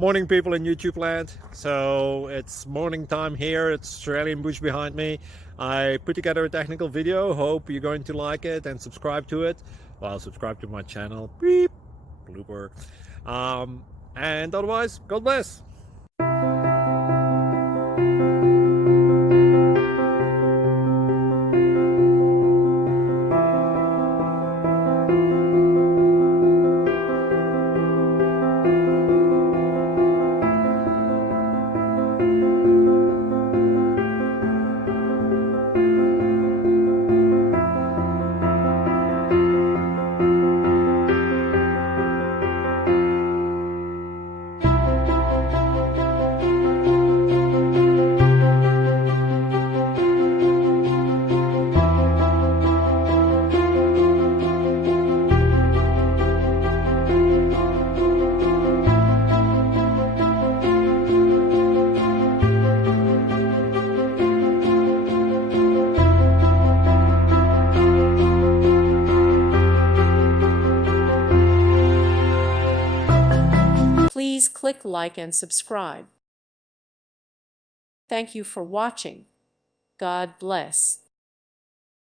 Morning, people in YouTube land. So it's morning time here. It's Australian bush behind me. I put together a technical video. Hope you're going to like it and subscribe to it. Well, subscribe to my channel. Beep. Blooper. And otherwise, God bless. Please click like and subscribe. Thank you for watching. God bless.